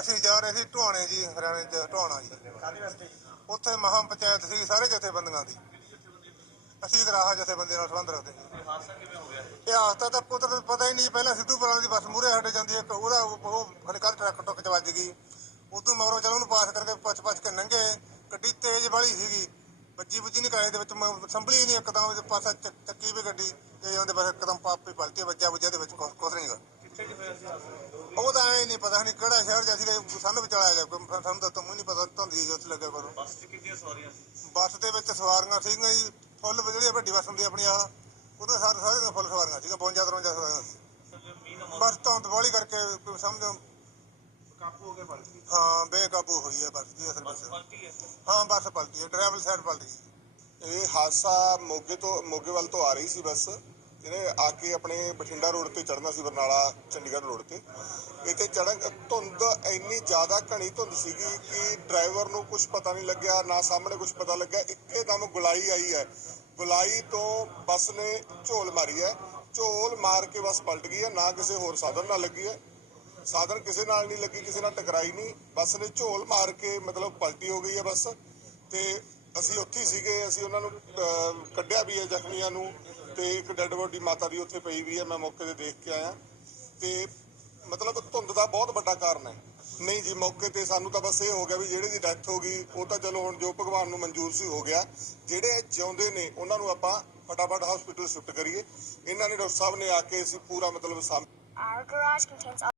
ਅਸੀਂ ਜਾ ਰਹੇ ਸੀ ਢੁਆਣੇ ਜੀ, ਹਰਿਆਣੇ ਚ ਢੁਆਣਾ ਜੀ। ਉੱਥੇ ਮਹਾਂ ਪੰਚਾਇਤ ਸੀ, ਸਾਰੇ ਜਥੇਬੰਦੀਆਂ ਦੀ। ਅਸੀਂ ਗਰਾਹਾ ਜਥੇਬੰਦੀ ਨਾਲ ਸੰਬੰਧ ਰੱਖਦੇ ਹਾਂ। ਇਹ ਹਾਦਸਾ ਤਾਂ ਕੁਦਰਤ ਪਤਾ ਹੀ ਨਹੀਂ ਪਹਿਲਾਂ ਸਿੱਧੂਪੁਰਾਂ ਦੀ ਬੱਸ ਮੂਰੇ ਹਟ ਜਾਂਦੀ ਹੈ ਉਹਦਾ ਉਹ ਹਨਕਰ ਟਰੱਕ ਟੁੱਕ ਚ ਵੱਜ ਗਈ। ਉਦੋਂ ਮਗਰੋਂ ਚਲ ਉਹਨੂੰ ਪਾਸ ਕਰਕੇ ਪੁੱਛ ਪੁੱਛ ਕੇ ਲੰਘੇ ਗੱਡੀ ਤੇਜ਼ ਵਾਲੀ ਸੀਗੀ। ਵੱਜੀ ਵੱਜੀ ਨਹੀਂ ਕਾਏ ਦੇ ਵਿੱਚ ਮ- ਸੰਭਲੀ ਨਹੀਂ ਇੱਕਦਮ ਉਹਦੇ ਪਾਸਾ ਚੱਕੀ ਵੀ ਗੱਡੀ ਤੇ ਉਹਦੇ ਬਸ ਇੱਕਦਮ ਪਾਪੇ ਪਲਟੀ ਵੱਜਾ ਵੱਜਾ ਦੇ ਵਿੱਚ ਕੁਛ ਕੁਛ ਨਹੀਂਗਾ ਉਹ ਤਾਂ ਐ ਨਹੀਂ ਪਤਾ ਨਹੀਂ ਕਿਹੜਾ ਸ਼ਹਿਰ ਜਾ ਸੀ ਸਾਨੂੰ ਵਿਚਾਲਾ ਗਿਆ ਸਾਨੂੰ ਤਾਂ ਤੁਮ ਨਹੀਂ ਪਤਾ ਧੁੰਦੀ ਜੀ ਉੱਥੇ ਲੱਗਿਆ ਕਰੋ। ਬੱਸ 'ਚ ਕਿੰਨੀਆਂ ਸਵਾਰੀਆਂ ਸੀ? ਬੱਸ ਦੇ ਵਿੱਚ ਸਵਾਰੀਆਂ ਸੀਗੀਆਂ ਜੀ ਫੁੱਲ ਜਿਹੜੀ ਵੱਡੀ ਬੱਸ ਹੁੰਦੀ ਆਪਣੀ ਆ ਉਹਦੇ ਸਾਰੇ ਸਾਰੇ ਦੀਆਂ ਫੁੱਲ ਸਵਾਰੀਆਂ ਸੀਗੀਆਂ 52 53 ਸਵਾਰੀਆਂ ਸੀ। ਮੀਂਹ ਦਾ ਬਸ ਤੋਂ ਦੀਵਾਲੀ ਕਰਕੇ ਕੋਈ ਸਮਝੋ। ਕਾਬੂ ਹੋ ਕੇ ਪਲਟ ਗਈ। ਹਾਂ ਬੇਕਾਬੂ ਹੋਈ ਹੈ ਬੱਸ ਦੀ ਅਸਲ ਬੱਸ ਵਿੱਚ ਹਾਂ ਬੱਸ ਪਲਟੀ ਹੈ ਡਰਾਈਵਰ ਸਾਈਡ ਪਲਟੀ ਇਹ ਹਾਦਸਾ ਮੋਗੇ ਤੋਂ ਮੋਗੇ ਵੱਲ ਤੋਂ ਆ ਰਹੀ ਸੀ ਬੱਸ। ਇਹਨੇ ਆ ਕੇ ਆਪਣੇ ਬਠਿੰਡਾ ਰੋਡ ਤੇ ਚੜਨਾ ਸੀ, ਬਰਨਾਲਾ, ਚੰਡੀਗੜ੍ਹ ਰੋਡ ਤੇ। ਇੱਥੇ ਤੇ ਚੜਨ ਧੁੰਦ ਇੰਨੀ ਜ਼ਿਆਦਾ ਘਣੀ ਧੁੰਦ ਸੀਗੀ ਕਿ ਡਰਾਈਵਰ ਨੂੰ ਕੁਝ ਪਤਾ ਨਹੀਂ ਲੱਗਿਆ, ਨਾ ਸਾਹਮਣੇ ਕੁਝ ਪਤਾ ਲੱਗਿਆ। ਇੱਕਦਮ ਗੁਲਾਈ ਆਈ ਹੈ। ਗੁਲਾਈ ਤੋਂ ਬੱਸ ਨੇ ਝੋਲ ਮਾਰੀ ਹੈ। ਝੋਲ ਮਾਰ ਕੇ ਬੱਸ ਪਲਟ ਗਈ ਹੈ। ਨਾ ਕਿਸੇ ਹੋਰ ਸਾਧਨ ਨਾਲ ਲੱਗੀ ਹੈ। ਸਾਧਨ ਕਿਸੇ ਨਾਲ ਨਹੀਂ ਲੱਗੀ, ਕਿਸੇ ਨਾਲ ਟਕਰਾਈ ਨਹੀਂ। ਬੱਸ ਨੇ ਝੋਲ ਮਾਰ ਕੇ ਮਤਲਬ ਪਲਟੀ ਹੋ ਗਈ ਹੈ ਬੱਸ। ਤੇ ਅਸੀਂ ਉੱਥੇ ਸੀਗੇ। ਅਸੀਂ ਉਹਨਾਂ ਨੂੰ ਕੱਢਿਆ ਵੀ ਹੈ ਜ਼ਖਮੀਆਂ ਨੂੰ। ਤੇ ਇੱਕ ਡੈੱਡ ਬੋਡੀ ਮਾਤਾ ਦੀ ਉੱਥੇ ਪਈ ਵੀ ਹੈ, ਮੈਂ ਮੌਕੇ ਤੇ ਦੇਖ ਕੇ ਆਇਆ। ਤੇ ਮਤਲਬ ਧੁੰਦ ਦਾ ਬਹੁਤ ਵੱਡਾ ਕਾਰਨ ਹੈ। ਨਹੀਂ ਜੀ, ਮੌਕੇ ਤੇ ਸਾਨੂੰ ਤਾਂ ਬਸ ਇਹ ਹੋ ਗਿਆ ਵੀ ਜਿਹੜੇ ਦੀ ਡੈਥ ਹੋ ਗਈ, ਉਹ ਤਾਂ ਚਲੋ ਹੁਣ ਜੋ ਭਗਵਾਨ ਨੂੰ ਮਨਜ਼ੂਰ ਸੀ ਹੋ ਗਿਆ। ਜਿਹੜੇ ਜਿਉਂਦੇ ਨੇ, ਉਹਨਾਂ ਨੂੰ ਆਪਾਂ ਫਟਾਫਟ ਹਸਪੀਟਲ ਸ਼ਿਫਟ ਕਰੀਏ। ਇਹਨਾਂ ਨੇ ਡਾਕਟਰ ਸਾਹਿਬ ਨੇ ਆ ਕੇ ਅਸੀਂ ਪੂਰਾ ਮਤਲਬ ਸਾਂਭ Our garage contains